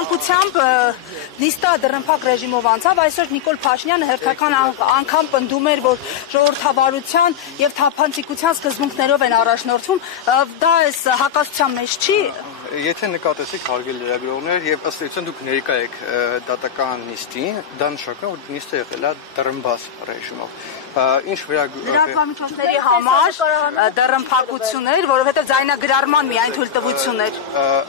ցանկությամբ նիստը դռնփակ ռեժիմով անցավ, այսօր Նիկոլ Փաշինյանը հերթական անգամ պնդում էր, որ ժողովրդավարության եւ թափանցիկության սկզբունքներով են առաջնորդվում, դա այս հակասության մեջ չի։ Եթե նկատեցիք հարգելի լրագրողներ եւ ըստ էության դուք ներկա եք դատական նիստին, դա նշանակում է, որ նիստը եղել է դռնբաց ռեժիմով։ Ինչ լրատվամիջոցների համար դռնփակություններ, որովհետեւ ձայնագրարման միայն թույլտվություն էր։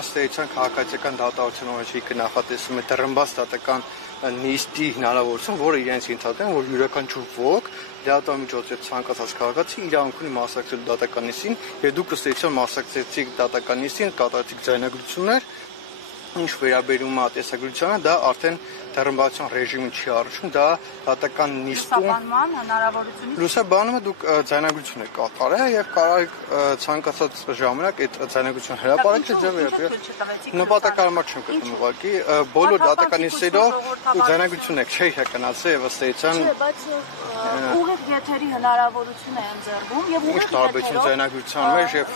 Ըստ էության քաղաքացիական դատավարության օրենքի նախատեսում է դռնբաց դատական նիստի հնարավորություն, որը իրենց ենթադրում է, որ յուրաքանչյուր ոք լրատվամիջոցի ցանկացած քաղաքացի իրավունք ունի մասնակցելու դատական նիստին, եւ դուք ըստ էության մասնակցեցիք դատական նիստին, կատարեցիք ձայնագրություններ, ինչ վերաբերում է տեսագրությանը, դա արդեն դռնբացության ռեժիմին չի առնչվում, դա դատական նիստում լուսաբանման հնարավորությունից լուսաբանումը դուք ձայնագրություն եք կատարել եւ կարող ցանկացած ժամանակ այդ ձայնագրությունը հրապարակել ձեւ նպատակարար չեմ կտրում ուղղակի բոլոր դատական նիստերով ձայնագրություն եք չի հականացել եւ ըստ էության բայց ուղիղ եթերի հնարավորություն է ընձեռվում եւ ուղիղ տարբերություն ձայնագրության մեջ եւ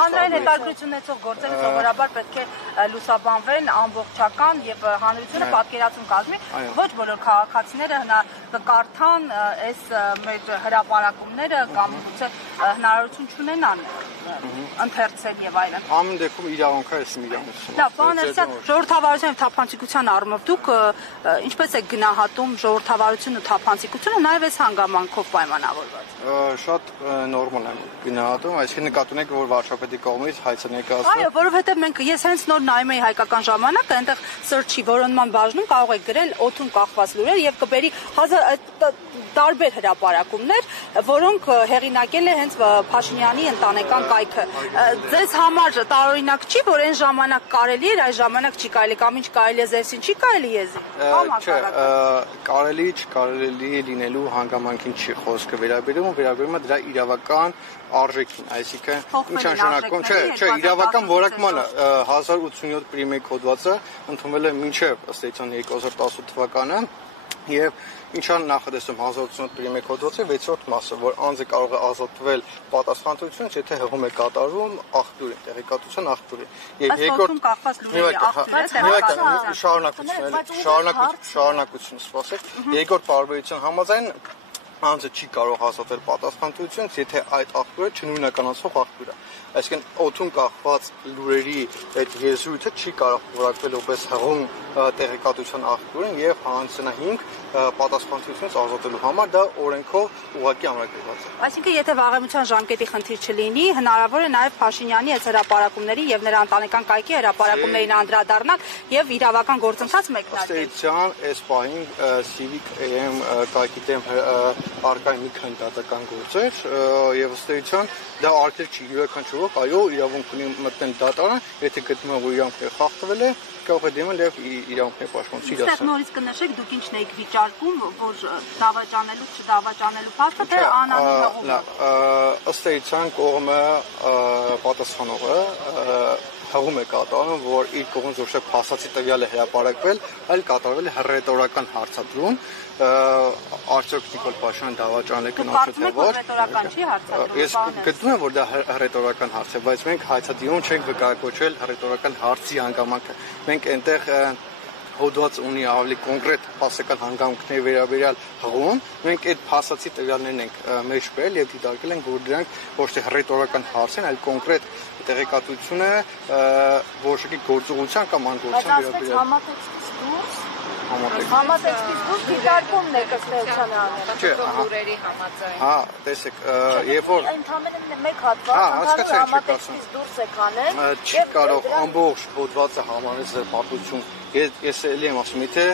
հանրային հետաքրքրություն ունեցող գործերը սովորաբար պետք է լուսաբանվեն ամբողջական եւ հանրությունը պատկերացում կազմի, ոչ բոլոր քաղաքացիները կկարդան այս մեր հրապարակումները կամ հնարավորություն չունենան ընթերցել եւ այլն։ Ամեն դեպքում իրավունքը է իրավունքն։ Լավ, պարոն Էրսյան, ժողովրդավարության եւ թափանցիկության առումով դուք ինչպես եք գնահատում ժողովրդավարությունն ու թափանցիկությունը նաեւ այս հանգամանքով պայմանավորված։ Շատ նորմալ եմ գնահատում, այսինքն նկատի ունեք, որ վարչապետի կողմից հայցը ներկայացվում։ Այո, որովհետեւ ես հենց նոր նայում էի հայկական ժամանակը, այնտեղ search-ի որոնման բաժնում կարող եք գրել օդում կախված լուրեր եւ կբերի տարբեր հրապարակումներ, որոնք հեղինակել է հենց Փաշինյանի ընտանեկան կայքը։ Ձեզ համար տարօրինակ չի, որ այն ժամանակ կարելի էր, այս ժամանակ չի կարելի, կամ ինչ կարելի է Զևսին չի կարելի եզի։ Չէ, կարելի չկարելի լինելու հանգամանքին չի խոսքը վերաբերում է դրա իրավական արժեքին, այսինքն ինչ նշանակում, չէ, իրավական որակմանը 1087 պրիմի կոդվածը ընդունվել է մինչև ըստ էության 2018 թվականը եւ ինչան նախադեсում 1087 պրիմի կոդվածի 6-րդ մասը, որ անձը կարող է ազատվել պատասխանատվությունից, եթե հղում է կատարվում աղբյուրի, տեղեկատվության աղբյուրի։ Եվ երկրորդ շարունակություն սպասեք, երկրորդ տարբերության համաձայն անձը չի կարող ազատվել պատասխանատվությունից, եթե այդ աղբյուրը չնույնականացվող աղբյուր է։ Այսինքն օդում կախված լուրերի այդ եզրույթը չի կարող որակվել որպես հղում տեղեկատվության աղբյուրին եւ հանցնահինգ պատասխանատվությունից ազատելու համար դա օրենքով ուղղակի ամրագրված է։ Այսինքն եթե վաղեմության ժամկետի խնդիր չլինի, հնարավոր է նաեւ Փաշինյանի այս հրապարակումների եւ նրա ընտանեկան կայքի հրապարակումներին անդրադառնալ եւ իրավական գործընթաց մեկնարկել։ Ըստ էության այս պահին Civic AM կայքի դեմ արկա մի քանի դատական գործեր եւ ըստ էության դա արկել չի յուրաքանչյուր ոք, այո, իրավունք ունի մտնել դատարան, եթե գտնում է որ իրավունքը խախտվել է, կարող է դիմել եւ իրավունքն պաշտպանություն իրացնել։ Այստեղ նորից կնշեք դուք ինչն եք վիճարկում, որ դավաճանելու չդավաճանելու փաստը թե անանուն հղումը։ Ըստ էության կողմը պատասխանողը հղում է կատարում, որ իր կողմից ոչ թե փաստացի տվյալ է հրապարակվել, այլ կատարվել է հռետորական հարցադրում, արդյոք Նիկոլ Փաշինյանը դավաճանել է կնոջը թե ոչ։ Հռետորական չի հարցադրում։ Ես գտնում եմ, որ դա հռետորական հարց է, բայց մենք հայցադիոն չենք վկայակոչել հռետորական հարցի հանգամանքը։ Մենք այնտեղ հոդված ունի ավելի կոնկրետ փաստական հանգամանքների վերաբերյալ հղում, մենք այդ փաստացի տվյալներն ենք մեջ բերել եւ դիտարկել ենք, որ դրանք ոչ թե հռետորական հարց են, այլ կոնկրետ տեղեկատվություն է որոշակի գործողության կամ անգործության վերաբերյալ։ Համատեքստից դուրս դիտարկումն է ըստ անել։ Լուրերի համաձայն։ Հա, տեսեք, երբ որ ընդհանրապես մեկ հատված համատեքստից դուրս է կանել, չի կարող ամբողջ հոդվածը համարել զրպարտություն։ Ես էլի եմ ասում, եթե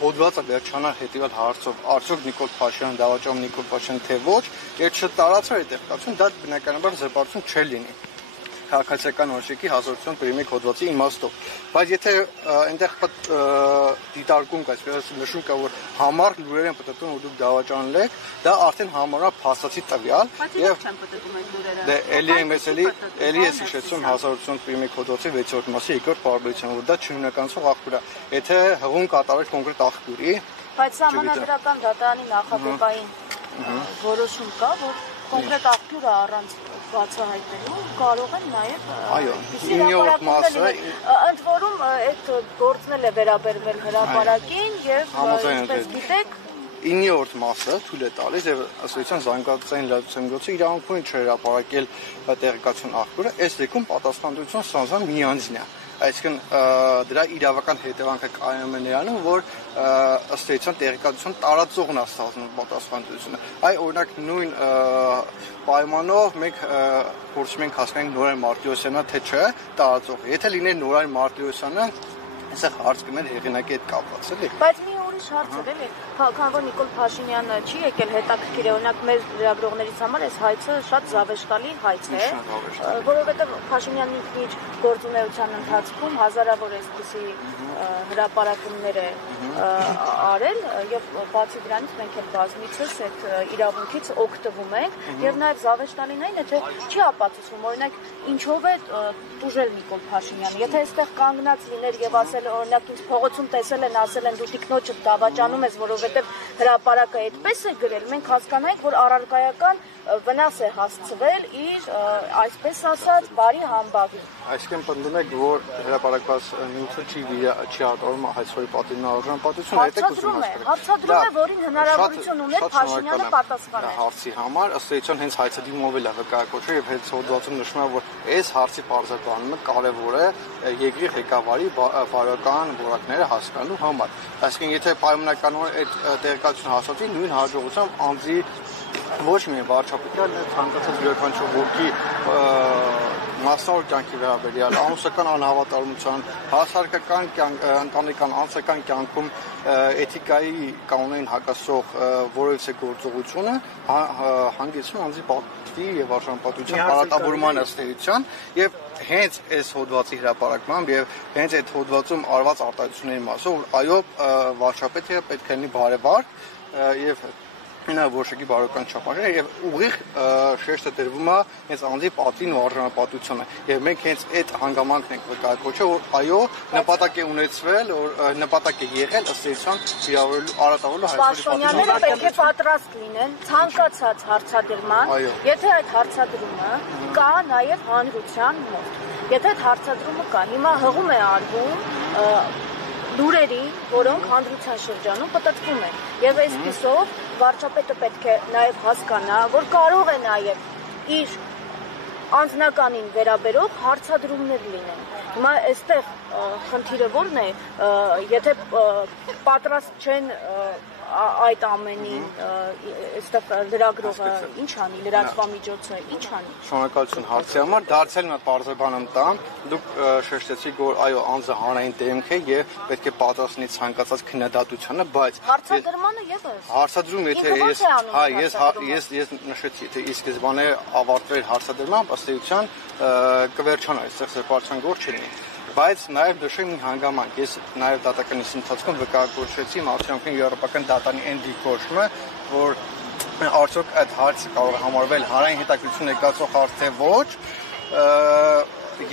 հոդվածը վերջանա հետևյալ հարցով, արդյոք Նիկոլ Փաշինյանը դավաճանում Նիկոլ Փաշինյանը թե ոչ, եթե չտարածվի այդ տեղեկատվություն, դա բնականաբար զրպարտություն չէ լինի։ Քաղաքացիական օրենքի 1087 պրիմի կոդվածի իմաստով։ Բայց եթե այնտեղ դիտարկում կա, այսպես նշում կա, որ համառ լուրեր են պատտվում, որ դուք դավաճանել եք, դա արդեն համառա փաստացի տվյալ եւ չեն պատտվում այդ լուրերը։ Դե էլի ես հիշեցում 1087 պրիմի կոդվածի 6-րդ մասի 2-րդ պարբերություն, որ դա չնույնականացող աղբյուր է։ Եթե հղում կատարել կոնկրետ աղբյուրի, բայց համանadrական դատարանի նախադեպային որոշում կա, որ կոնկրետ աղբյուրը առանց բացահայտելու կարող են նաև այո, 9-րդ մասը ընդ որում այդ գործն էլ է վերաբերվել հրապարակին եւ ինչպես գիտեք 9-րդ մասը թույլ է տալիս եւ ասոցիացիան զանգվածային լրատվության գործը իրավունքունի չհրապարակել տեղեկատվություն աղբյուրը, այս դեպքում պատասխանատվությունը սանձան միանձին է։ Այսինքն դրա իրավական հետևանքը կայանում է նրանում, որ ըստ էության տեղեկատվություն տարածողն է ստանում պատասխանատվությունը։ Այ օրինակ նույն պայմանով մենք փորձում ենք հասկանալ Նորայր Մարտիրոսյանը թե չէ տարածողը։ Եթե լիներ Նորայր Մարտիրոսյանը, այսօր հարց կներ հեղինակի հետ կապված, էլի։ Բայց մի ուրիշ հարց է, էլի, քան որ Նիկոլ Փաշինյանը չի եկել հետաքրքիր է, օրինակ մեր լրագրողներից համար այս հայցը շատ զավեշտալի հայց է, որովհետև Փաշինյանն ինքն իր գործունեության ընթացքում հազարավոր այսպիսի հրապարակումներ է արել եւ բացի դրանից մենք էլ բազմիցս այդ իրավունքից օգտվում ենք եւ նաեւ զավեշտալին այն է թե չի ապացուցում օրինակ ինչով է տուժել Նիկոլ Փաշինյանը եթե այստեղ կանգնած լիներ եւ ասել օրինակ ինձ փողոցում տեսել են ասել են դու տիկնոջը դավաճանում ես որովհետեւ հրապարակը այդպես է գրել մենք հասկանանք որ առարկայական վնաս է հասցվել իր այսպես ասած բարի համբավին այսինքն պնդում եք որ հրապարակված նյութը չի արտադրում հայցորի պատիվն արժան պատասխանը հարցադրում է որին հնարավորություն ուներ Փաշինյանը պատասխանել հարցի համար ըստ էության հենց հայցադիմով էլ է վկայակոչվել եւ հենց հոդվածում նշվում է որ այս հարցի բարձրացումը կարեւոր է երկրի ղեկավարի վարական որակները հասկանալու համար այսինքն եթե պայմանականորեն այդ տեղեկատվությունը հասածի նույն հաջողությամբ անձի ոչ միայն վարչապետը ցանկացած յուրաքանչյուր ոգի մասնավոր կյանքի վերաբերյալ ամուսական անհավատարմության հասարակական ընտանեկան անձնական կյանքում էթիկայի կանոնին հակասող որևէ գործողությունը հանգեցնում անձի պատվի եւ արժանապատվության պարարտավորման ըստ էության եւ հենց այս հոդվածի հրապարակմամբ եւ հենց այդ հոդվածում արված արտահայտությունների մասով այո վարչապետը պետք է լինի բարեվար եւ նա որոշակի բարոյական չափանիշ եւ ուղիղ շեշտը դրվում է հենց անձի պատվին ու արժանապատվությանը եւ մենք հենց այդ հանգամանքն ենք վկայակոչել որ այո նպատակ է ունեցվել որ նպատակ է եղել ըստ էության վիրավորելու արատավորելու Պաշտոնյաները պետք է պատրաստ լինեն ցանկացած հարցադրման եթե այդ հարցադրումը կա նաեւ հանրության մոտ եթե այդ հարցադրումը կա հիմա հղում է արվում լուրերի, որոնք հանրության շրջանում պտտվում են։ Եվ այսպիսով վարչապետը պետք է նաև հասկանա, որ կարող է նաև իր անձնականին վերաբերող հարցադրումներ լինեն։ Հիմա այստեղ խնդիրը որն է, եթե պատրաստ չեն այդ ամենին այստեղ լրագրողը ինչ անի, լրատվամիջոցը ինչ անի։ Շնորհակալություն հարցի համար, դարձել մի բարձրաբանում տամ, դուք շեշտեցիք, որ այո, անձը հանրային դեմք է եւ պետք է պատասխանի ցանկացած քննադատությանը, բայց հարցադրմանը եւս հարցադրում եթե ես նշեցի, թե ի սկզբանե ավարտվել հարցադրմամբ ըստ էության կվերջանա, այստեղ սեփականության գործ չլինի։ Բայց նաև նշեմ մի հանգամանք, ես նաև դատական նիստի ընթացքում վկայակոչեցի Մարտիրոսյանի եվրոպական դատանի այն դիրքորոշումը, որ արդյոք այդ հարցը կարող է համարվել հանրային հետաքրքրություն ներկայացող հարց թե ոչ,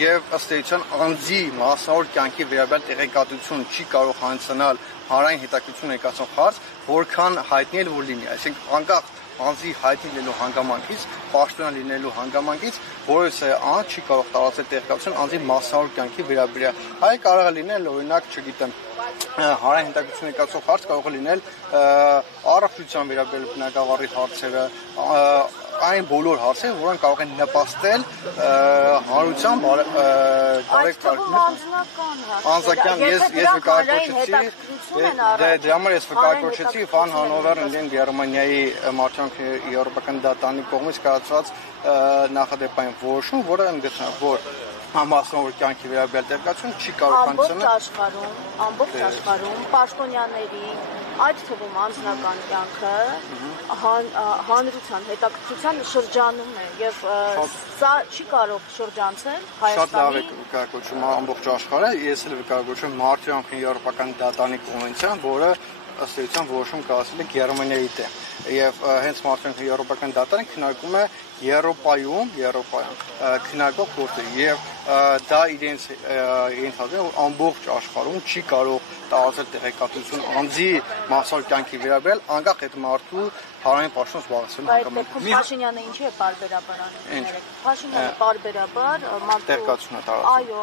եւ ըստ էության անձի մասնավոր կյանքի վերաբերյալ տեղեկատվություն չի կարող հանձնալ հանրային հետաքրքրություն ներկայացող հարց, որքան հայտնի է որ լինի, այսինքն անկախ անձի հայտնի լինելու հանգամանքից, պաշտոնյա լինելու հանգամանքից որևէ անձ չի կարող տարածել տեղեկատվություն անձի մասնավոր կյանքի վերաբերյալ։ Այ կարող է լինել օրինակ, չգիտեմ, հանրային հետաքրքրություն ներկայացող հարց կարող է լինել առողջության վերաբերյալ բնակավարի հարցերը, այն բոլոր հարցերը, որոնք կարող են նպաստել հանրության անձնական ես վկայակոչեցի դրա համար ես վկայակոչեցի Վան Հանովերն Գերմանիայի Մարտիրոսյանի եվրոպական դատանի կողմից կայացված նախադեպային որոշում, որը ընդգծում որ համասնավոր կյանքի վերաբերյալ տեղեկատվություն չի կարող հանձնել ամբողջ աշխարհում պաշտոնյաների այդ թվում անձնական կյանքը հանրության հետաքրքրության շրջանում է եւ սա չի կարող շրջանցել Հայաստանի շատ լավ է վկայակոչում ամբողջ աշխարհը ես էլ վկայակոչում Մարտիրոսյանի եվրոպական դատանի կոնվենցիան, որը ըստ էության որոշում կայացել է Գերմանիայի դեմ եւ հենց Մարտիրոսյանի եվրոպական դատանը քննարկում է Եվրոպայում քննարկող գործը եւ դա իրենց ենթադրում որ ամբողջ աշխարհում չի կարող տարածել տեղեկատվություն անձի մասնավոր կյանքի վերաբերյալ անկախ այդ մարդու հանրային պաշտոն զբաղեցրել հանգամանքով։ Փաշինյանը ինչի է բարբերաբար անում։ Փաշինյանը բարբերաբար տեղեկատվություն է տարածում։ Այո,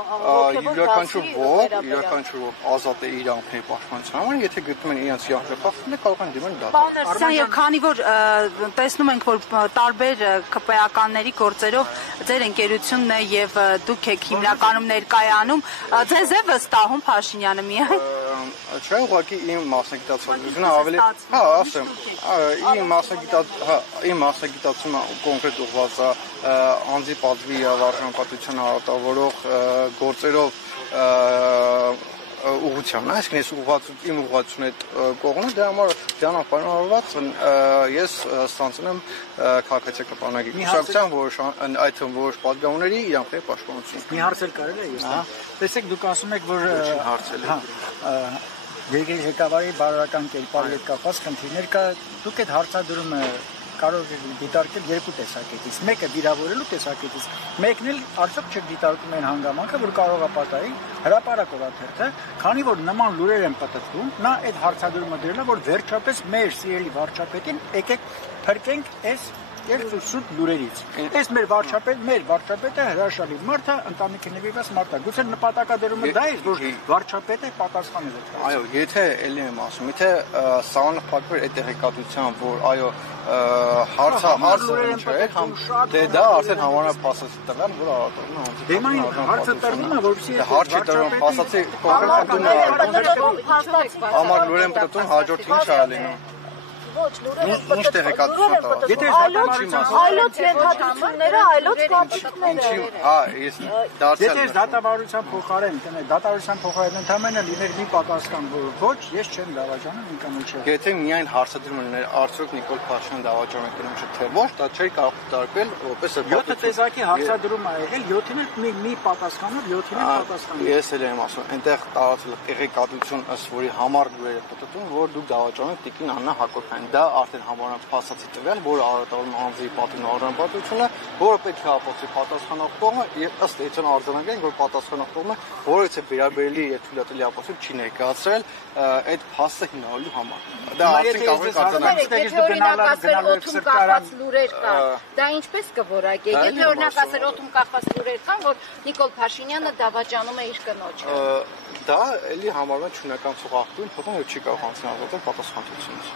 յուրաքանչյուր որ ազատ է իր իրավունքների պաշտպանության համար, եթե գտնում են իրենց իրավունքը խախտել, կարող են դիմել դատա։ Պարոն եւ քանի որ տեսնում ենք, որ տարբեր ԿՊԱ-կանների գործերով ձեր ընկերությունն է եւ դուք եք հիմնականում ներկայանում, ձեզ է վստահում Փաշինյանը միայն։ Չէ, ուղղակի իմ մասնագիտացությունը ավելի, ասեմ, իմ մասնագիտացումը կոնկրետ ուղղված է անձի պատվի վարժանապատվության արտավորող գործերով ուղղության, այսինքն իմ ուղղվածությունը այդ կողմը դրա համար ճանապարհորված ես ստանձնում եմ քաղաքացիական պայմանագիր։ Մշակության այդ որոշ պատգամների իրավունքների պաշտպանություն։ Մի հարց էլ կարելի է ես։ Տեսեք, դուք ասում եք, որ երկրի ղեկավարի բարոյական կերպարի հետ կապված խնդիրներ կա, դուք այդ հարցադրումը կարող եք դիտարկել երկու տեսակետից։ Մեկը վիրավորելու տեսակետից, մեկն էլ արդյոք չդիտարկում են հանգամանքը, որ կարող է պատահի հրապարակ օրաթերթը, քանի որ նման լուրեր են պատտվում, նա այդ հարցադրումը դրել է, որ վերջապես մեր սիրելի վարչապետին եկեք փրկենք այս երկուսուտ լուրերից։ Այս մեր վարչապետը հրաշալի մարդ է, ընտանիքի նվիրված մարդ է։ Գուցե նպատակադրումը դա է, որ վարչապետը պատասխանի դեր։ Այո, եթե ելի եմ ասում, եթե սահմանը փակվեր այդ տեղեկատվությամբ, որ այո հարցը դե դա արդեն համանա փաստացի տվյալ, որ արտադրվում է։ Դեմա հարցը տրվում է, որպեսզի հարցը տրվում փաստացի համար լուր են պատտում հաջորդ ինչ է լինում։ Ոչ, լուրերը ինչ տեղեկատվություն տա։ Այլոց ենթադրությունները, այլոց կարծիքները։ Ես դարձյալ։ Եթե դատավարության փոխարեն, դատավարության փոխարեն ընդհանրապես լիներ մի պատասխան, որ ոչ, ես չեմ դավաճանում ինքան չէ։ Եթե միայն հարցադրում լիներ արդյոք Նիկոլ Փաշինյանը դավաճանում է կնում թե ոչ, դա չէի կարող դիտարկել որպես 7 տեսակի հարցադրում ա եղել, 7-ին էլ մի պատասխանով, 7-ին էլ պատասխանով։ Ես էլ եմ ասում, այնտեղ տարածել տեղեկատվություն ըստ որի համար լուրերը պատտվում, որ դուք դավաճանում եք Տիկին Աննա Հակոբյանին։ Դա արդեն համանած փաստացի տվյալ, որը արտադրում անձի պատվին առանձնապատվությունը, որը պետք է ապացուցի պատասխանող կողմը եւ ըստ էության արձանագրենք, որ պատասխանող կողմը որովհետեւ վերաբերելի եւ թույլատրելի ապացույց չի ներկայացրել այդ փաստը հիմնավորելու համար։ Դա արդեն կարող է արձանագրել։ Եթե օրինակ ասել օդում կախված լուրեր կան, դա ինչպես կորակեք։ Եթե օրինակ ասել օդում կախված լուրեր կան, որ Նիկոլ Փաշինյանը դավաճանում է իր կնոջը։ Դա էլի համարվում է չունական ցողախտում, փոքր չի կարող անցնել պատասխանատվությունից։